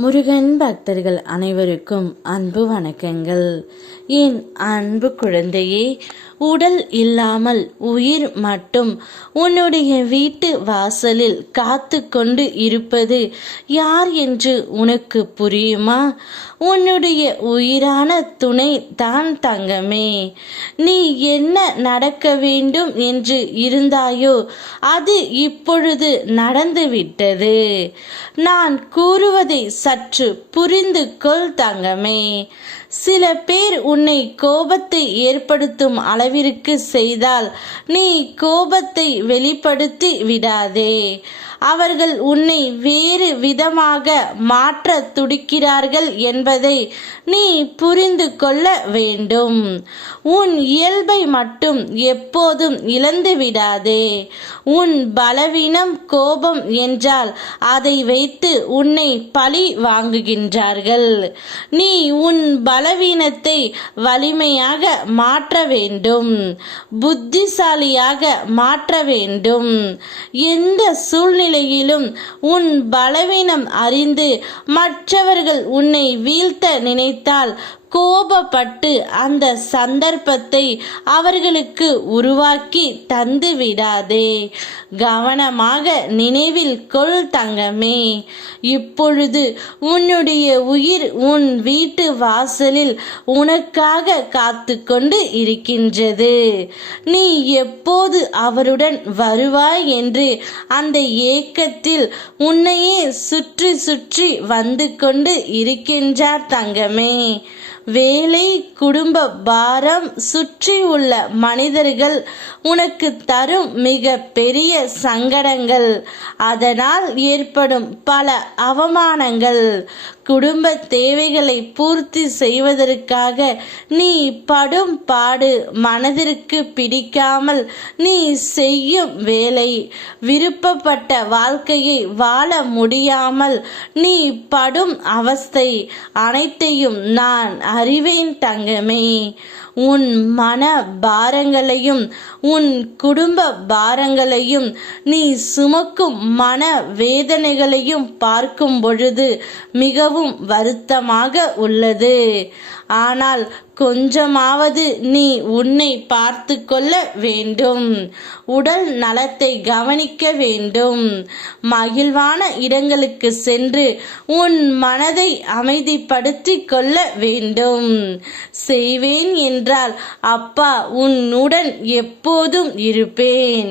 முருகன் பக்தர்கள் அனைவருக்கும் அன்பு வணக்கங்கள். என் அன்பு குழந்தையே, உடல் இல்லாமல் உயிர் மட்டும் உன்னுடைய வீட்டு வாசலில் காத்து கொண்டு இருப்பது யார் என்று உனக்கு புரியுமா? உன்னுடைய உயிரான துணை தான் தங்கமே. நீ என்ன நடக்க வேண்டும் என்று இருந்தாயோ அது இப்பொழுது நடந்துவிட்டது. நான் கூறுவதை சற்று புரிந்து கொள் தங்கமே. சில பேர் உன்னை கோபத்தை ஏற்படுத்தும் அளவிற்கு செய்தால் நீ கோபத்தை வெளிப்படுத்தி விடாதே. அவர்கள் உன்னை வேறு விதமாக மாற்ற துடிக்கிறார்கள் என்பதை நீ புரிந்து கொள்ள வேண்டும். உன் இயல்பை மட்டும் எப்போதும் இழந்து விடாதே. உன் பலவீனம் கோபம் என்றால் அதை வைத்து உன்னை பழி வாங்குகின்றார்கள். நீ உன் பலவீனத்தை வலிமையாக மாற்ற வேண்டும், புத்திசாலியாக மாற்ற வேண்டும். எந்த சூழ்நிலையிலும் உன் பலவீனம் அறிந்து மற்றவர்கள் உன்னை வீழ்த்த நினைத்தால் கோபப்பட்டு அந்த சந்தர்ப்பத்தை அவர்களுக்கு உருவாக்கி தந்து விடாதே. கவனமாக நினைவில் கொள் தங்கமே. இப்பொழுது உன்னுடைய உயிர் உன் வீட்டு வாசலில் உனக்காக காத்து கொண்டு இருக்கின்றது. நீ எப்போது அவருடன் வருவாய் என்று அந்த ஏக்கத்தில் உன்னையே சுற்றி சுற்றி வந்து கொண்டு இருக்கின்றார் தங்கமே. வேலை, குடும்ப பாரம், சுற்றி உள்ள மனிதர்கள் உனக்கு தரும் மிக பெரிய சங்கடங்கள், அதனால் ஏற்படும் பல அவமானங்கள், குடும்ப தேவைகளை பூர்த்தி செய்வதற்காக நீ படும் பாடு, மனதிற்கு பிடிக்காமல் நீ செய்யும் வேலை, விருப்பப்பட்ட வாழ்க்கையை வாழ முடியாமல் நீ படும் அவஸ்தை அனைத்தையும் நான் அறிவேன் தங்கமே. உன் மன பாரங்களையும் உன் குடும்ப பாரங்களையும் நீ சுமக்கும் மன வேதனைகளையும் பார்க்கும் பொழுது மிகவும் வருத்தமாக உள்ளது. ஆனால் கொஞ்சமாவது நீ உன்னை பார்த்து கொள்ள வேண்டும். உடல் நலத்தை கவனிக்க வேண்டும். மகிழ்வான இடங்களுக்கு சென்று உன் மனதை அமைதிப்படுத்தி கொள்ள வேண்டும். செய்வேன் என்றால் அப்பா உன்னுடன் எப்போதும் இருப்பேன்.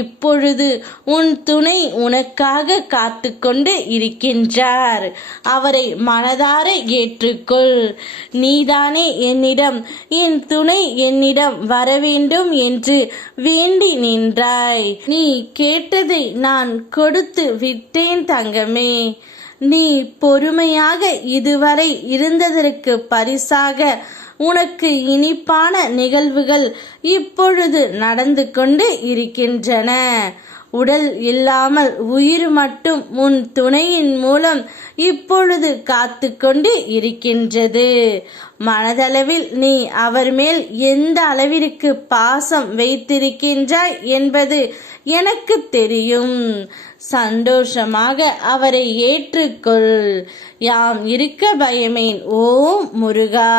இப்பொழுது உன் துணை உனக்காக காத்து கொண்டு இருக்கின்றார். அவரை மனதார ஏற்றுக்கொள். நீதானே என்னிடம் என் துணை என்னிடம் வரவேண்டும் என்று வேண்டி நின்றாய். நீ கேட்டதை நான் கொடுத்து விட்டேன் தங்கமே. நீ பொறுமையாக இதுவரை இருந்ததற்கு பரிசாக உனக்கு இனிப்பான நிகழ்வுகள் இப்பொழுது நடந்து கொண்டு இருக்கின்றன. உடல் இல்லாமல் உயிர் மட்டும் உன் துணையின் மூலம் இப்பொழுது காத்து கொண்டு இருக்கின்றது. மனதளவில் நீ அவர் மேல் எந்த அளவிற்கு பாசம் வைத்திருக்கின்றாய் என்பது எனக்கு தெரியும். சந்தோஷமாக அவரை ஏற்றுக்கொள். யாம் இருக்க பயமேன். ஓம் முருகா.